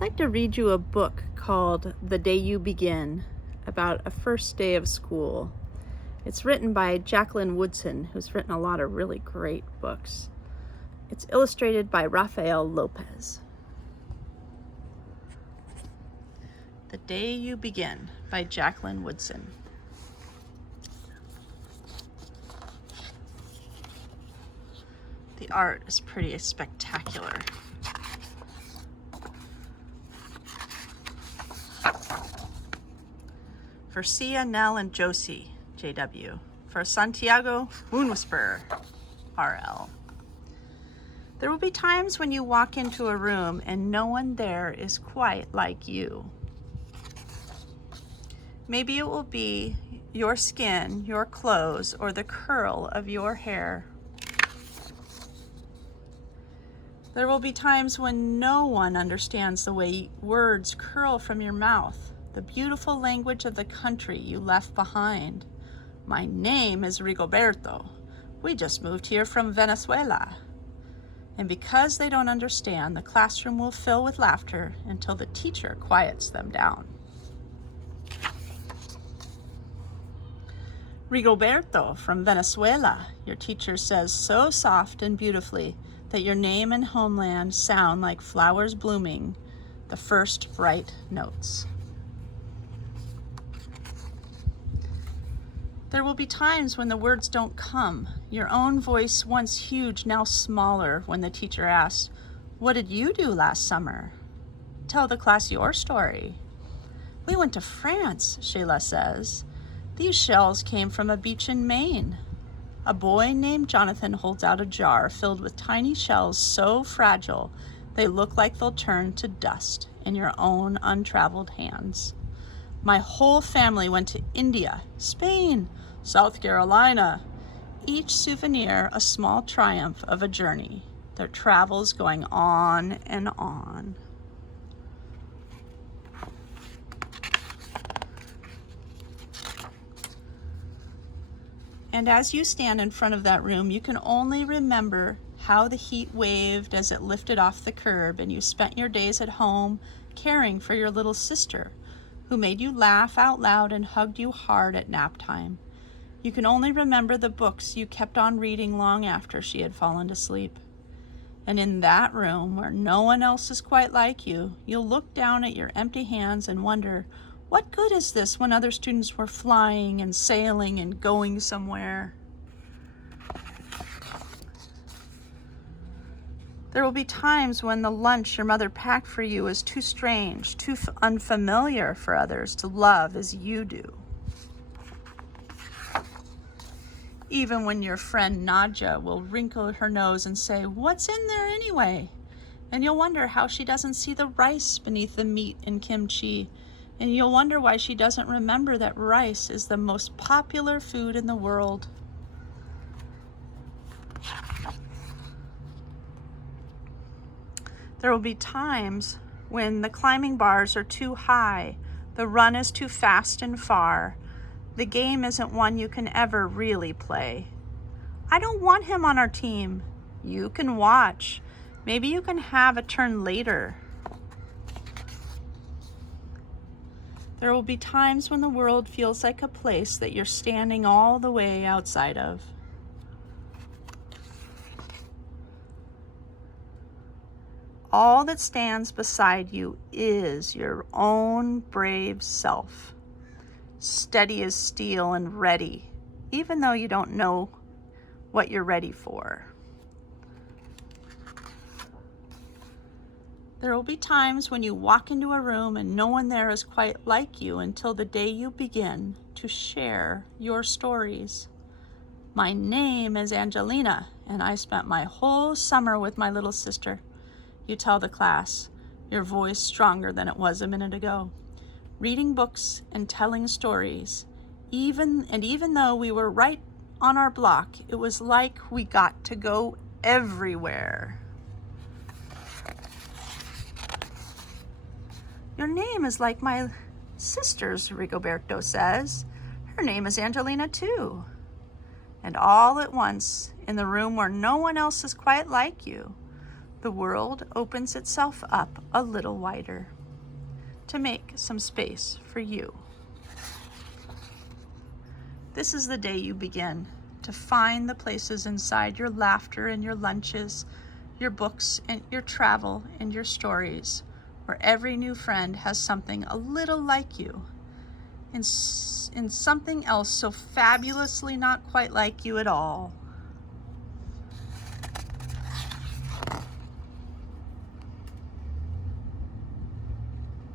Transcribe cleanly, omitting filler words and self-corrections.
I'd like to read you a book called The Day You Begin, about a first day of school. It's written by Jacqueline Woodson, who's written a lot of really great books. It's illustrated by Rafael Lopez. The Day You Begin by Jacqueline Woodson. The art is pretty spectacular. For Sia, Nell, and Josie, JW. For Santiago Moonwhisper, RL. There will be times when you walk into a room and no one there is quite like you. Maybe it will be your skin, your clothes, or the curl of your hair. There will be times when no one understands the way words curl from your mouth, the beautiful language of the country you left behind. My name is Rigoberto. We just moved here from Venezuela. And because they don't understand, the classroom will fill with laughter until the teacher quiets them down. Rigoberto from Venezuela, your teacher says so soft and beautifully that your name and homeland sound like flowers blooming, the first bright notes. There will be times when the words don't come. Your own voice, once huge, now smaller, when the teacher asks, "What did you do last summer?" Tell the class your story. "We went to France," Shayla says. "These shells came from a beach in Maine." A boy named Jonathan holds out a jar filled with tiny shells so fragile they look like they'll turn to dust in your own untraveled hands. My whole family went to India, Spain, South Carolina. Each souvenir a small triumph of a journey, their travels going on and on. And as you stand in front of that room, you can only remember how the heat waved as it lifted off the curb, and you spent your days at home caring for your little sister, who made you laugh out loud and hugged you hard at nap time. You can only remember the books you kept on reading long after she had fallen to sleep. And in that room, where no one else is quite like you, you'll look down at your empty hands and wonder, what good is this when other students were flying and sailing and going somewhere? There will be times when the lunch your mother packed for you is too strange, too unfamiliar for others to love as you do. Even when your friend Nadja will wrinkle her nose and say, "What's in there anyway?" And you'll wonder how she doesn't see the rice beneath the meat and kimchi. And you'll wonder why she doesn't remember that rice is the most popular food in the world. There will be times when the climbing bars are too high, the run is too fast and far, the game isn't one you can ever really play. "I don't want him on our team." You can watch. Maybe you can have a turn later. There will be times when the world feels like a place that you're standing all the way outside of. All that stands beside you is your own brave self, steady as steel and ready, even though you don't know what you're ready for. There will be times when you walk into a room and no one there is quite like you until the day you begin to share your stories. My name is Angelina, and I spent my whole summer with my little sister. You tell the class, your voice stronger than it was a minute ago, reading books and telling stories. Even though we were right on our block, it was like we got to go everywhere. Your name is like my sister's, Rigoberto says. Her name is Angelina too. And all at once, in the room where no one else is quite like you, The world opens itself up a little wider to make some space for you. This is the day you begin to find the places inside your laughter and your lunches, your books and your travel and your stories, where every new friend has something a little like you, and something else so fabulously not quite like you at all.